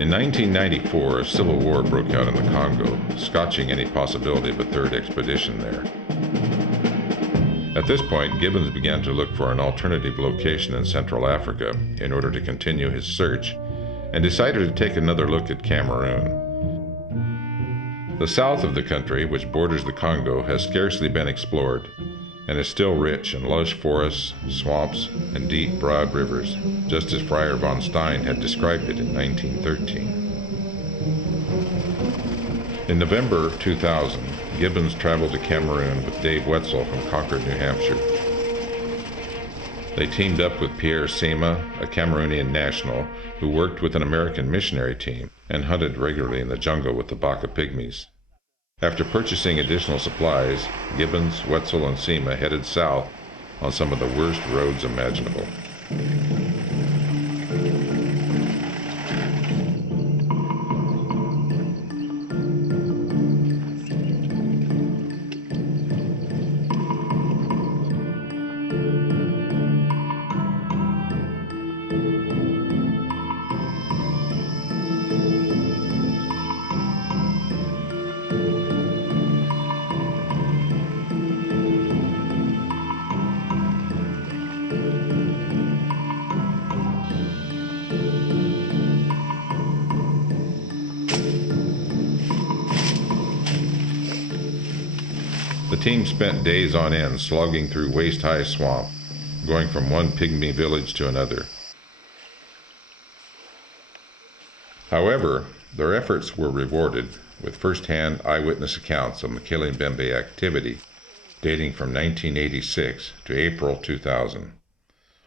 In 1994, a civil war broke out in the Congo, scotching any possibility of a third expedition there. At this point, Gibbons began to look for an alternative location in Central Africa in order to continue his search, and decided to take another look at Cameroon. The south of the country, which borders the Congo, has scarcely been explored, and is still rich in lush forests, swamps, and deep, broad rivers, just as Friar von Stein had described it in 1913. In November 2000, Gibbons traveled to Cameroon with Dave Wetzel from Concord, New Hampshire. They teamed up with Pierre Sema, a Cameroonian national who worked with an American missionary team and hunted regularly in the jungle with the Baka pygmies. After purchasing additional supplies, Gibbons, Wetzel, and Sema headed south on some of the worst roads imaginable. The team spent days on end slogging through waist-high swamp, going from one pygmy village to another. However, their efforts were rewarded with first-hand eyewitness accounts of Mokele-Mbembe activity dating from 1986 to April 2000.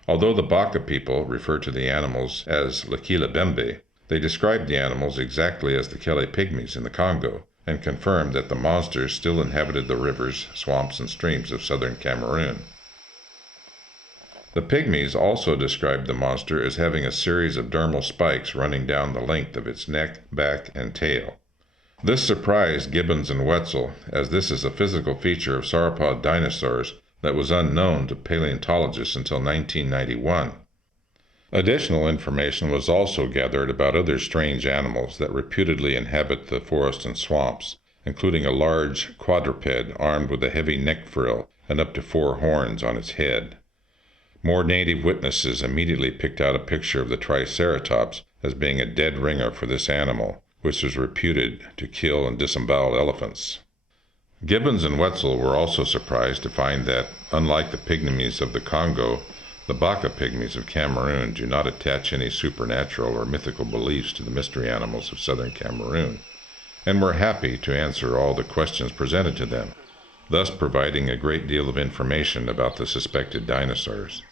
Although the Baka people refer to the animals as Lekile-Bembe, they described the animals exactly as the Kele pygmies in the Congo, and confirmed that the monsters still inhabited the rivers, swamps, and streams of southern Cameroon. The pygmies also described the monster as having a series of dermal spikes running down the length of its neck, back, and tail. This surprised Gibbons and Wetzel, as this is a physical feature of sauropod dinosaurs that was unknown to paleontologists until 1991. Additional information was also gathered about other strange animals that reputedly inhabit the forest and swamps, including a large quadruped armed with a heavy neck frill and up to 4 horns on its head. More native witnesses immediately picked out a picture of the Triceratops as being a dead ringer for this animal, which was reputed to kill and disembowel elephants. Gibbons and Wetzel were also surprised to find that, unlike the pygmies of the Congo, the Baka pygmies of Cameroon do not attach any supernatural or mythical beliefs to the mystery animals of southern Cameroon, and were happy to answer all the questions presented to them, thus providing a great deal of information about the suspected dinosaurs.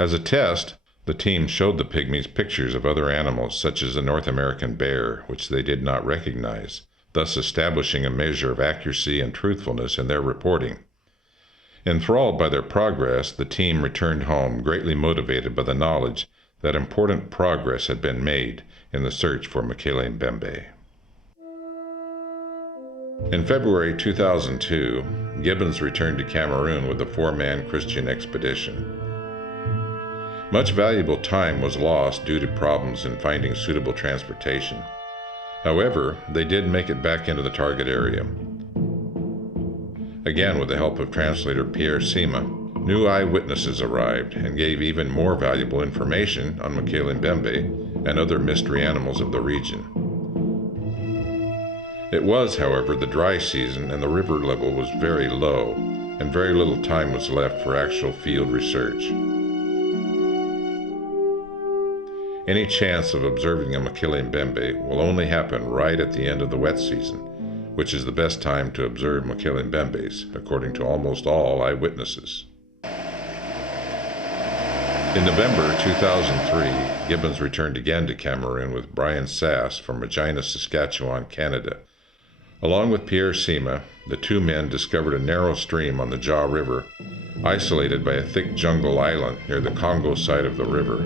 As a test, the team showed the pygmies pictures of other animals such as the North American bear, which they did not recognize, thus establishing a measure of accuracy and truthfulness in their reporting. Enthralled by their progress, the team returned home greatly motivated by the knowledge that important progress had been made in the search for Mokele-Mbembe. In February 2002, Gibbons returned to Cameroon with a 4-man Christian expedition. Much valuable time was lost due to problems in finding suitable transportation. However, they did make it back into the target area. Again, with the help of translator Pierre Sema, new eyewitnesses arrived and gave even more valuable information on Mokele-Mbembe and other mystery animals of the region. It was, however, the dry season and the river level was very low, and very little time was left for actual field research. Any chance of observing a Mokele-Mbembe will only happen right at the end of the wet season, which is the best time to observe Mokele-Mbembes, according to almost all eyewitnesses. In November 2003, Gibbons returned again to Cameroon with Brian Sass from Regina, Saskatchewan, Canada. Along with Pierre Sema, the 2 men discovered a narrow stream on the Jaw River, isolated by a thick jungle island near the Congo side of the river.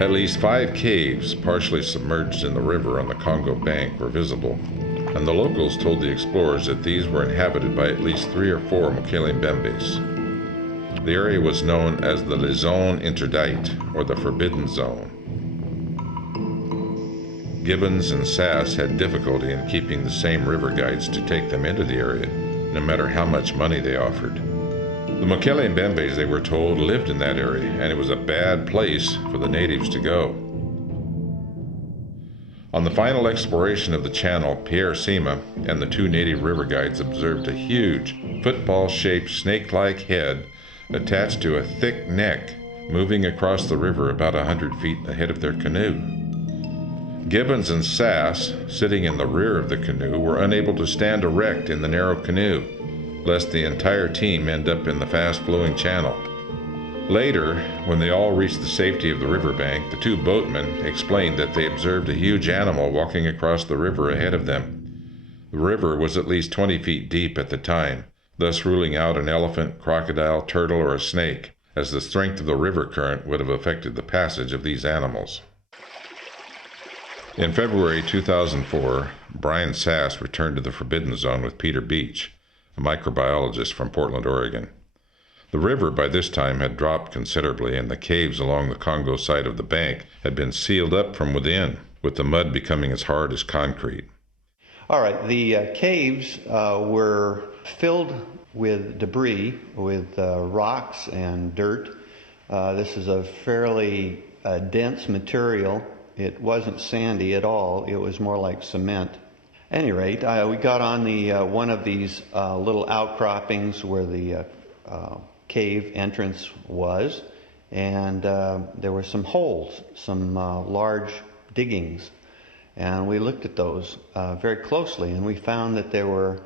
At least 5 caves, partially submerged in the river on the Congo bank, were visible, and the locals told the explorers that these were inhabited by at least 3 or 4 Mokele-Mbembes. The area was known as the Zone Interdite, or the Forbidden Zone. Gibbons and Sass had difficulty in keeping the same river guides to take them into the area, no matter how much money they offered. The Mokele Mbembes, they were told, lived in that area, and it was a bad place for the natives to go. On the final exploration of the channel, Pierre Sima and the two native river guides observed a huge, football-shaped snake-like head attached to a thick neck moving across the river about 100 feet ahead of their canoe. Gibbons and Sass, sitting in the rear of the canoe, were unable to stand erect in the narrow canoe, lest the entire team end up in the fast-flowing channel. Later, when they all reached the safety of the riverbank, the two boatmen explained that they observed a huge animal walking across the river ahead of them. The river was at least 20 feet deep at the time, thus ruling out an elephant, crocodile, turtle, or a snake, as the strength of the river current would have affected the passage of these animals. In February 2004, Brian Sass returned to the Forbidden Zone with Peter Beach, a microbiologist from Portland, Oregon. The river by this time had dropped considerably, and the caves along the Congo side of the bank had been sealed up from within, with the mud becoming as hard as concrete. All right, the caves were filled with debris, with rocks and dirt. This is a fairly dense material. It wasn't sandy at all. It was more like cement. At any rate, we got on the one of these little outcroppings where the cave entrance was, and there were some holes, some large diggings, and we looked at those very closely, and we found that there were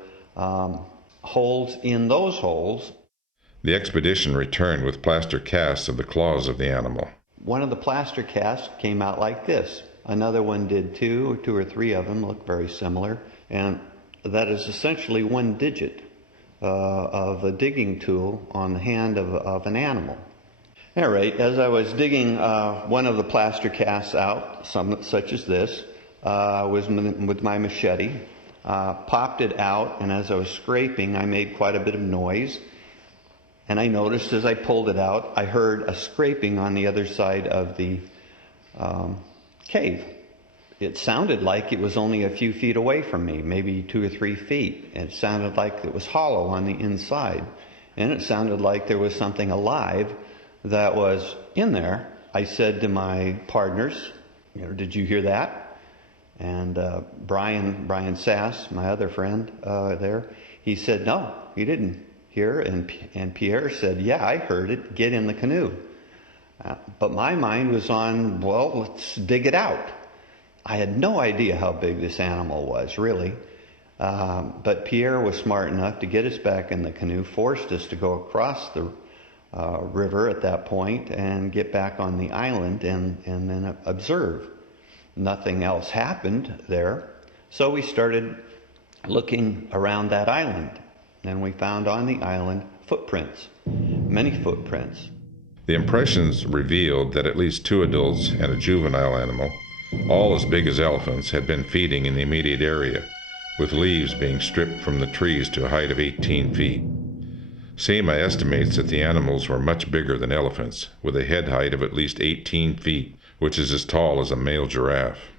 holes in those holes. The expedition returned with plaster casts of the claws of the animal. One of the plaster casts came out like this. Another one did too. Two or three of them look very similar, and that is essentially one digit of a digging tool on the hand of an animal. At any rate, as I was digging one of the plaster casts out, such as this, was with my machete, popped it out, and as I was scraping, I made quite a bit of noise. And I noticed as I pulled it out, I heard a scraping on the other side of the cave. It sounded like it was only a few feet away from me, maybe 2 or 3 feet. It sounded like it was hollow on the inside. And it sounded like there was something alive that was in there. I said to my partners, did you hear that? And Brian Sass, my other friend there, he said, no, he didn't hear. And Pierre said, yeah, I heard it. Get in the canoe. But my mind was on, well, let's dig it out. I had no idea how big this animal was, really. But Pierre was smart enough to get us back in the canoe, forced us to go across the river at that point and get back on the island and then observe. Nothing else happened there. So we started looking around that island. And we found on the island footprints, many footprints. The impressions revealed that at least 2 adults and a juvenile animal, all as big as elephants, had been feeding in the immediate area, with leaves being stripped from the trees to a height of 18 feet. Sima estimates that the animals were much bigger than elephants, with a head height of at least 18 feet, which is as tall as a male giraffe.